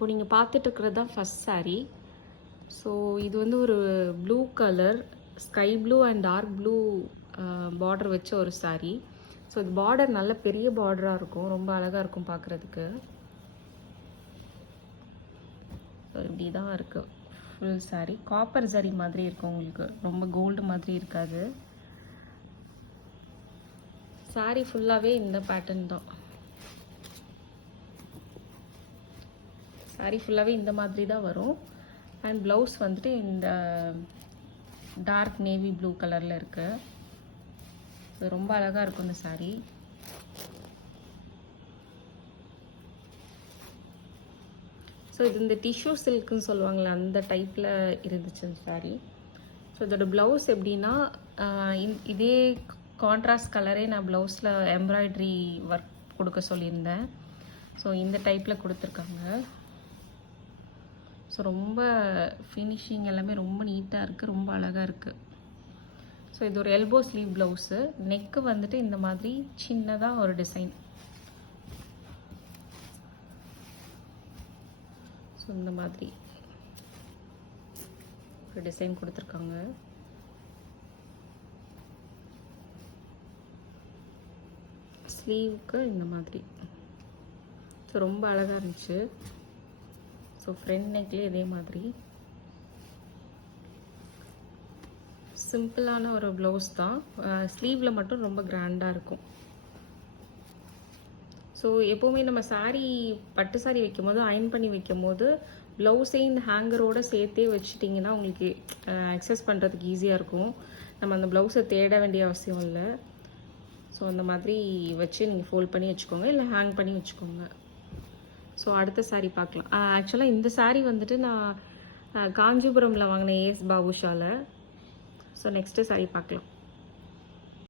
இப்போ நீங்கள் பார்த்துட்டு இருக்கிறது தான் ஃபர்ஸ்ட் saree. ஸோ இது வந்து ஒரு blue colour, sky blue and dark blue border வச்ச ஒரு saree. ஸோ இது பார்டர் நல்ல பெரிய பார்டராக இருக்கும், ரொம்ப அழகாக இருக்கும் பார்க்குறதுக்கு. ஸோ இப்படி தான் இருக்குது ஃபுல் saree. காப்பர் ஜரி மாதிரி இருக்கும் உங்களுக்கு, ரொம்ப கோல்டு மாதிரி இருக்காது. saree ஃபுல்லாகவே இந்த பேட்டர்ன் தான். saree ஃபுல்லாகவே இந்த மாதிரி தான் வரும். அண்ட் ப்ளவுஸ் வந்துட்டு இந்த டார்க் நேவி ப்ளூ கலரில் இருக்கு. ஸோ ரொம்ப அழகாக இருக்கும் இந்த saree. ஸோ இது இந்த டிஷ்யூ சில்க்குன்னு சொல்லுவாங்களே அந்த டைப்பில் இருந்துச்சு இந்த saree. ஸோ இதோட ப்ளவுஸ் எப்படின்னா இதே கான்ட்ராஸ்ட் கலரே நான் ப்ளவுஸில் எம்ப்ராய்ட்ரி ஒர்க் கொடுக்க சொல்லியிருந்தேன். ஸோ இந்த டைப்பில் கொடுத்துருக்காங்க. ஸோ ரொம்ப ஃபினிஷிங் எல்லாமே ரொம்ப நீட்டாக இருக்குது, ரொம்ப அழகாக இருக்குது. ஸோ இது ஒரு எல்போ ஸ்லீவ் ப்ளவுஸு. நெக்கு வந்துட்டு இந்த மாதிரி சின்னதாக ஒரு டிசைன். ஸோ இந்த மாதிரி ஒரு டிசைன் கொடுத்துருக்காங்க. ஸ்லீவுக்கு இந்த மாதிரி. ஸோ ரொம்ப அழகாக இருந்துச்சு. ஸோ ஃப்ரண்ட் நெக்லேயே இதே மாதிரி சிம்பிளான ஒரு ப்ளவுஸ் தான். ஸ்லீவில் மட்டும் ரொம்ப கிராண்டாக இருக்கும். ஸோ எப்போவுமே நம்ம saree பட்டு saree வைக்கும் போது அயன் பண்ணி வைக்கும் போது ப்ளவுஸே இந்த ஹேங்கரோடு சேர்த்தே வச்சுட்டிங்கன்னா உங்களுக்கு அக்சஸ் பண்ணுறதுக்கு ஈஸியாக இருக்கும். நம்ம அந்த ப்ளவுஸை தேட வேண்டிய அவசியம் இல்லை. ஸோ அந்த மாதிரி வச்சு நீங்கள் ஃபோல்ட் பண்ணி வச்சுக்கோங்க, இல்லை ஹேங் பண்ணி வச்சுக்கோங்க. ஸோ அடுத்த saree பார்க்கலாம். ஆக்சுவலாக இந்த saree வந்துட்டு நான் காஞ்சிபுரமில் வாங்கினேன், ஏஎஸ் பாபுஷாவில். ஸோ நெக்ஸ்ட்டு saree பார்க்கலாம்.